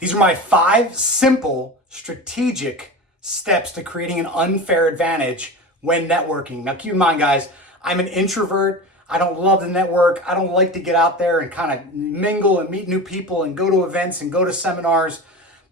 These are my 5 simple strategic steps to creating an unfair advantage when networking. Now keep in mind, guys, I'm an introvert. I don't love to network. I don't like to get out there and kind of mingle and meet new people and go to events and go to seminars.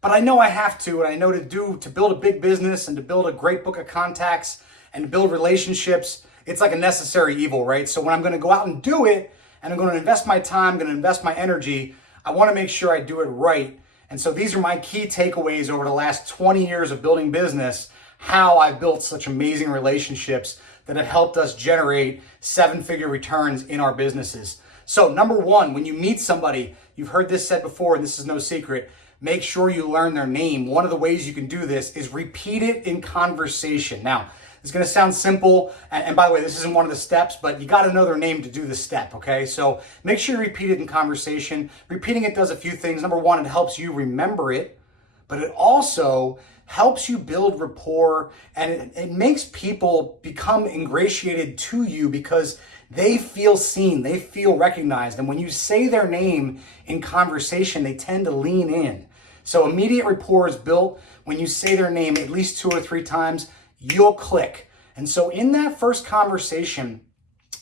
But I know I have to, and I know to build a big business and to build a great book of contacts and to build relationships. It's like a necessary evil, right? So when I'm going to go out and do it, and I'm going to invest my time, I'm going to invest my energy, I want to make sure I do it right. And so these are my key takeaways over the last 20 years of building business, how I've built such amazing relationships that have helped us generate 7-figure returns in our businesses. So number 1, when you meet somebody, you've heard this said before, and this is no secret, make sure you learn their name. One of the ways you can do this is repeat it in conversation. Now, it's going to sound simple, and by the way, this isn't one of the steps, but you got to know their name to do this step, okay? So make sure you repeat it in conversation. Repeating it does a few things. Number 1, it helps you remember it, but it also helps you build rapport, and it makes people become ingratiated to you because they feel seen, they feel recognized, and when you say their name in conversation, they tend to lean in. So immediate rapport is built when you say their name at least 2 or 3 times. You'll click. And so in that first conversation,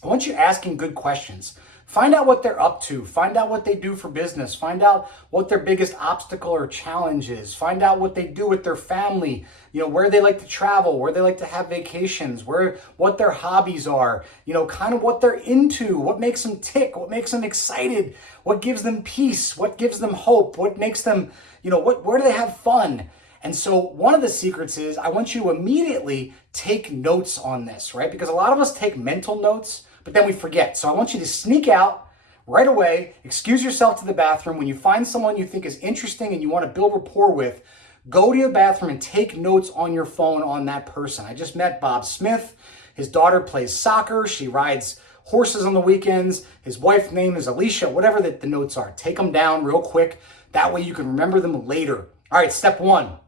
I want you asking good questions. Find out what they're up to. Find out what they do for business. Find out what their biggest obstacle or challenge is. Find out what they do with their family, where they like to travel, where they like to have vacations, what their hobbies are, kind of what they're into, what makes them tick, what makes them excited, what gives them peace, what gives them hope, what makes them, where do they have fun? And so one of the secrets is I want you to immediately take notes on this, right? Because a lot of us take mental notes, but then we forget. So I want you to sneak out right away, excuse yourself to the bathroom. When you find someone you think is interesting and you want to build rapport with, go to the bathroom and take notes on your phone on that person. I just met Bob Smith. His daughter plays soccer. She rides horses on the weekends. His wife's name is Alicia, whatever the notes are. Take them down real quick. That way you can remember them later. All right, step 1.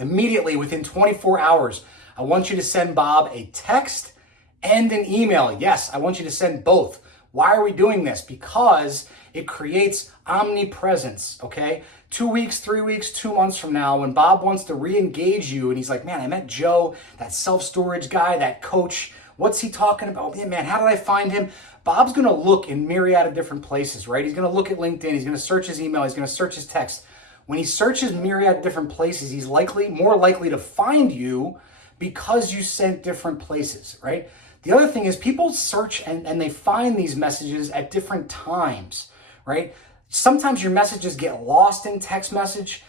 Immediately within 24 hours, I want you to send Bob a text and an email. Yes, I want you to send both. Why are we doing this? Because it creates omnipresence, okay? 2 weeks, 3 weeks, 2 months from now, when Bob wants to re-engage you and he's like, man, I met Joe, that self-storage guy, that coach. What's he talking about? Man, how did I find him? Bob's going to look in myriad of different places, right? He's going to look at LinkedIn. He's going to search his email. He's going to search his text. When he searches myriad different places, he's more likely to find you because you sent different places, right? The other thing is people search and they find these messages at different times, right? Sometimes your messages get lost in text message.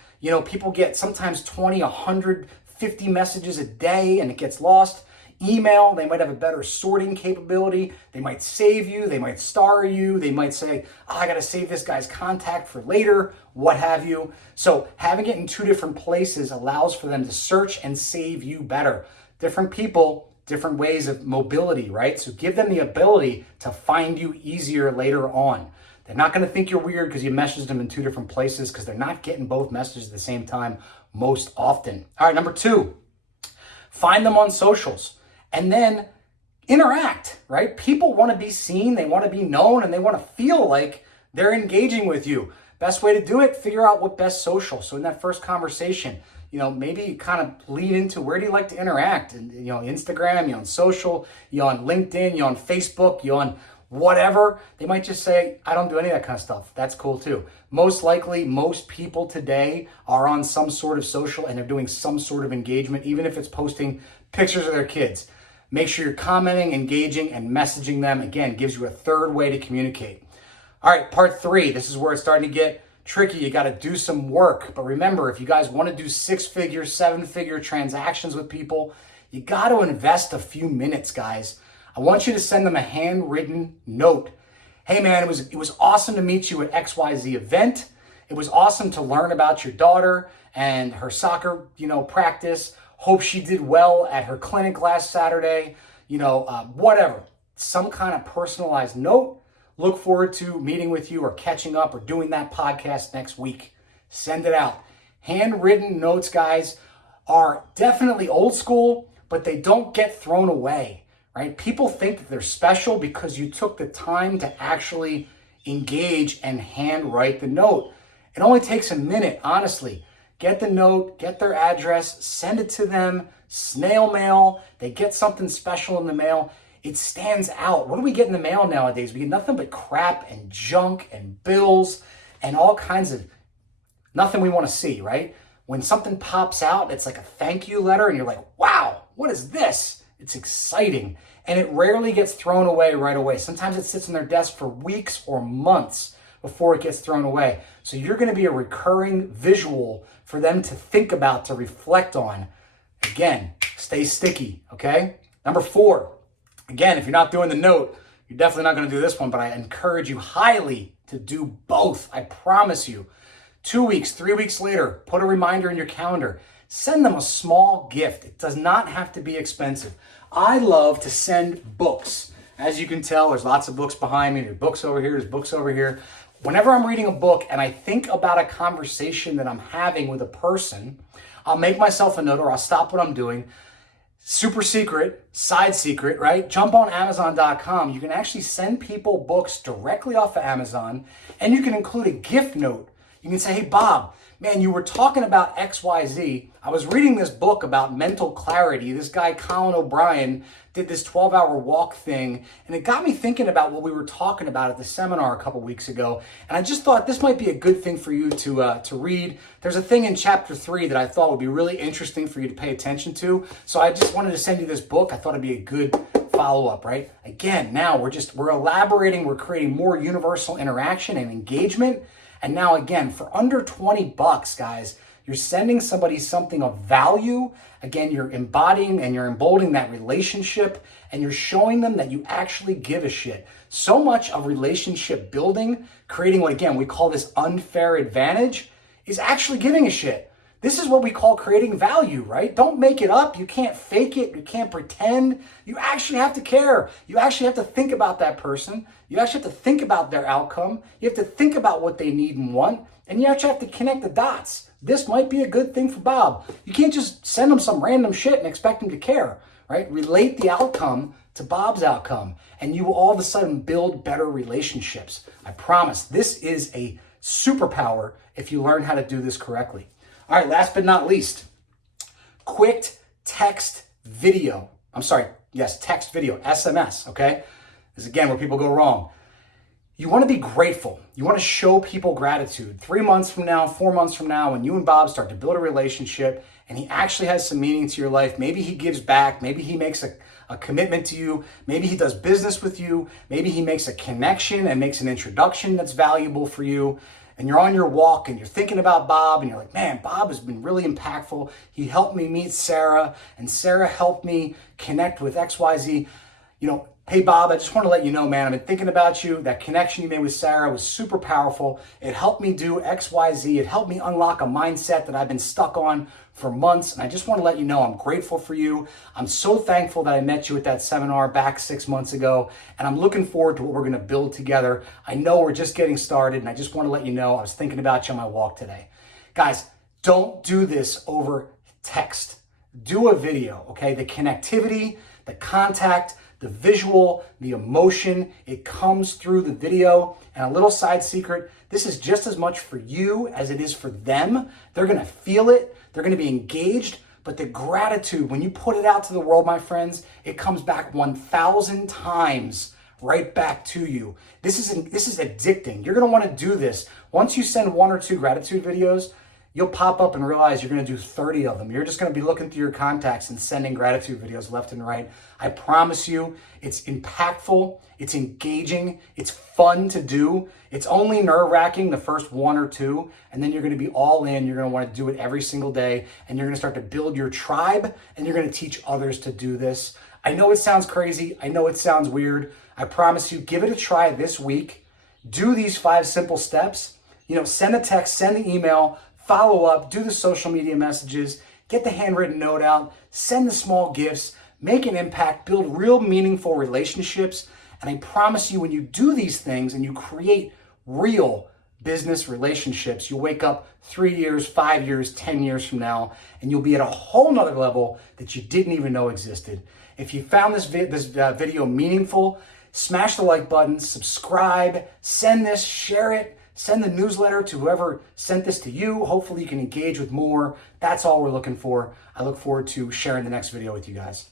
People get sometimes 20, 100, 50 messages a day and it gets lost. Email, they might have a better sorting capability. They might save you. They might star you. They might say, I got to save this guy's contact for later, what have you. So having it in 2 different places allows for them to search and save you better. Different people, different ways of mobility, right? So give them the ability to find you easier later on. They're not going to think you're weird because you messaged them in 2 different places because they're not getting both messages at the same time most often. All right, number 2, find them on socials. And then interact, right? People want to be seen, they want to be known, and they want to feel like they're engaging with you. Best way to do it, figure out what best social. So in that first conversation, maybe kind of lead into where do you like to interact? And Instagram, you on social, you on LinkedIn, you on Facebook, you on whatever. They might just say, I don't do any of that kind of stuff. That's cool too. Most likely, most people today are on some sort of social and they're doing some sort of engagement, even if it's posting pictures of their kids. Make sure you're commenting, engaging, and messaging them. Again, gives you a third way to communicate. All right, part 3. This is where it's starting to get tricky. You got to do some work. But remember, if you guys want to do 6-figure, 7-figure transactions with people, you got to invest a few minutes, guys. I want you to send them a handwritten note. Hey, man, it was awesome to meet you at XYZ event. It was awesome to learn about your daughter and her soccer, practice. Hope she did well at her clinic last Saturday, whatever. Some kind of personalized note. Look forward to meeting with you or catching up or doing that podcast next week. Send it out. Handwritten notes, guys, are definitely old school, but they don't get thrown away, right? People think that they're special because you took the time to actually engage and handwrite the note. It only takes a minute, honestly. Get the note, get their address, send it to them, snail mail. They get something special in the mail. It stands out. What do we get in the mail nowadays? We get nothing but crap and junk and bills and all kinds of nothing we want to see, right? When something pops out, it's like a thank you letter and you're like, wow, what is this? It's exciting. And it rarely gets thrown away right away. Sometimes it sits on their desk for weeks or months before it gets thrown away. So you're going to be a recurring visual for them to think about, to reflect on. Again, stay sticky, okay? Number 4, again, if you're not doing the note, you're definitely not going to do this one, but I encourage you highly to do both. I promise you. 2 weeks, 3 weeks later, put a reminder in your calendar. Send them a small gift. It does not have to be expensive. I love to send books. As you can tell, there's lots of books behind me. There's books over here, there's books over here. Whenever I'm reading a book and I think about a conversation that I'm having with a person, I'll make myself a note or I'll stop what I'm doing. Super secret, side secret, right? Jump on Amazon.com. You can actually send people books directly off of Amazon, and you can include a gift note. You can say, hey, Bob, man, you were talking about XYZ. I was reading this book about mental clarity. This guy, Colin O'Brien, did this 12-hour walk thing, and it got me thinking about what we were talking about at the seminar a couple weeks ago. And I just thought this might be a good thing for you to read. There's a thing in chapter 3 that I thought would be really interesting for you to pay attention to. So I just wanted to send you this book. I thought it'd be a good follow-up, right? Again, now we're elaborating, we're creating more universal interaction and engagement. And now again, for under $20, guys, you're sending somebody something of value. Again, you're embodying and you're emboldening that relationship, and you're showing them that you actually give a shit. So much of relationship building, creating what, again, we call this unfair advantage, is actually giving a shit. This is what we call creating value, right? Don't make it up. You can't fake it. You can't pretend. You actually have to care. You actually have to think about that person. You actually have to think about their outcome. You have to think about what they need and want. And you actually have to connect the dots. This might be a good thing for Bob. You can't just send him some random shit and expect him to care, right? Relate the outcome to Bob's outcome, and you will all of a sudden build better relationships. I promise. This is a superpower if you learn how to do this correctly. All right, last but not least, quick text video. Text video, SMS, okay? This is again where people go wrong. You want to be grateful. You want to show people gratitude. 3 months from now, 4 months from now, when you and Bob start to build a relationship and he actually has some meaning to your life, maybe he gives back, maybe he makes a commitment to you, maybe he does business with you, maybe he makes a connection and makes an introduction that's valuable for you, and you're on your walk and you're thinking about Bob and you're like, man, Bob has been really impactful. He helped me meet Sarah and Sarah helped me connect with XYZ. Hey, Bob, I just want to let you know, man, I've been thinking about you. That connection you made with Sarah was super powerful. It helped me do XYZ. It helped me unlock a mindset that I've been stuck on for months. And I just want to let you know I'm grateful for you. I'm so thankful that I met you at that seminar back 6 months ago. And I'm looking forward to what we're going to build together. I know we're just getting started. And I just want to let you know I was thinking about you on my walk today. Guys, don't do this over text. Do a video, okay? The connectivity, the contact, the visual, the emotion, it comes through the video. And a little side secret, this is just as much for you as it is for them. They're going to feel it. They're going to be engaged. But the gratitude, when you put it out to the world, my friends, it comes back 1,000 times right back to you. This is addicting. You're going to want to do this. Once you send 1 or 2 gratitude videos, you'll pop up and realize you're going to do 30 of them. You're just going to be looking through your contacts and sending gratitude videos left and right. I promise you, it's impactful, it's engaging, it's fun to do. It's only nerve-wracking the first 1 or 2, and then you're going to be all in. You're going to want to do it every single day, and you're going to start to build your tribe, and you're going to teach others to do this. I know it sounds crazy. I know it sounds weird. I promise you, give it a try this week. Do these 5 simple steps. Send a text, send the email, follow up, do the social media messages, get the handwritten note out, send the small gifts, make an impact, build real meaningful relationships. And I promise you, when you do these things and you create real business relationships, you'll wake up 3 years, 5 years, 10 years from now, and you'll be at a whole nother level that you didn't even know existed. If you found this video meaningful, smash the like button, subscribe, send this, share it, Send the newsletter to whoever sent this to you. Hopefully you can engage with more. That's all we're looking for. I look forward to sharing the next video with you guys.